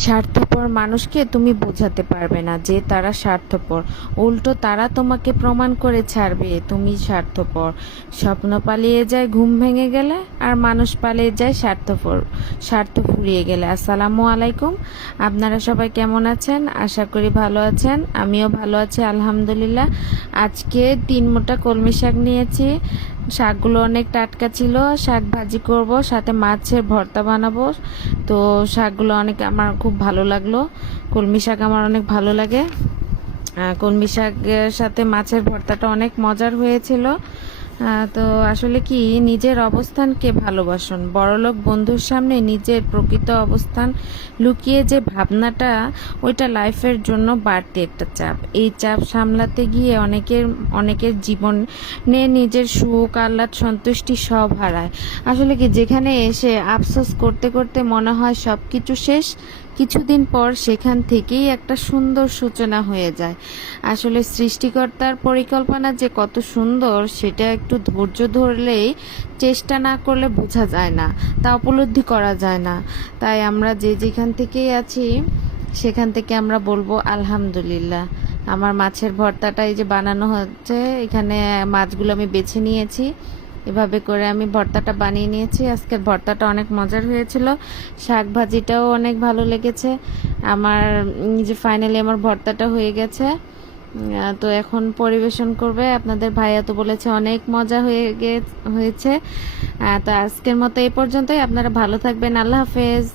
স্বার্থপর মানুষকে তুমি বোঝাতে পারবে না যে তারা স্বার্থপর। উল্টো তারা তোমাকে প্রমাণ করে ছাড়বে, তুমি স্বার্থপর। স্বপ্ন পালিয়ে যায়, ঘুম ভেঙে গেলে, আর মানুষ পালিয়ে যায় স্বার্থপর, স্বার্থ ফুরিয়ে গেলে। আসসালামু আলাইকুম। আপনারা সবাই কেমন আছেন? আশা করি ভালো আছেন। আমিও ভালো আছি, আলহামদুলিল্লাহ। আজকে তিন মোটা কলমি শাক নিয়েছি। শাকগুলো অনেক টাটকা ছিল, শাক ভাজি করব, সাথে মাছের ভর্তা বানাবো। তো শাকগুলো অনেক আমার খুব ভালো লাগল। কলমি শাক আমার অনেক ভালো লাগে। কলমি শাকের সাথে মাছের ভর্তাটা অনেক মজার হয়েছিল। তো আসলে কি, নিজের অবস্থানকে ভালোবাসুন। বড়লোক বন্ধুর সামনে নিজের প্রকৃত অবস্থান লুকিয়ে যে ভাবনাটা, ওইটা লাইফের জন্য বাড়তি একটা চাপ। এই চাপ সামলাতে গিয়ে অনেকের অনেকের জীবনে নিজের সুখ, আহ্লাদ, সন্তুষ্টি সব হারায়। আসলে কি, যেখানে এসে আফসোস করতে করতে মনে হয় সব কিছু শেষ? কিছুদিন পর সেখান থেকেই একটা সুন্দর সূচনা হয়ে যায়। আসলে সৃষ্টিকর্তার পরিকল্পনা যে কত সুন্দর, সেটা একটু ধৈর্য ধরলেই চেষ্টা না করলে বোঝা যায় না, তা উপলব্ধি করা যায় না। তাই আমরা যে যেখান থেকেই আছি, সেখান থেকে আমরা বলব আলহামদুলিল্লাহ। আমার মাছের ভর্তাটা এই যে বানানো হচ্ছে, এখানে মাছগুলো আমি বেছে নিয়েছি। এভাবে করে আমি ভর্তাটা বানিয়ে নিয়েছি। আজকের ভর্তাটা অনেক মজার হয়েছিল। শাক ভাজিটাও অনেক ভালো লেগেছে। আমার যে ফাইনালি আমার ভর্তাটা হয়ে গেছে। তো এখন পরিবেশন করবে। আপনাদের ভাইয়া তো বলেছে অনেক মজা হয়ে হয়েছে। তো আজকের মতো এই পর্যন্তই। আপনারা ভালো থাকবেন। আল্লাহ হাফেজ।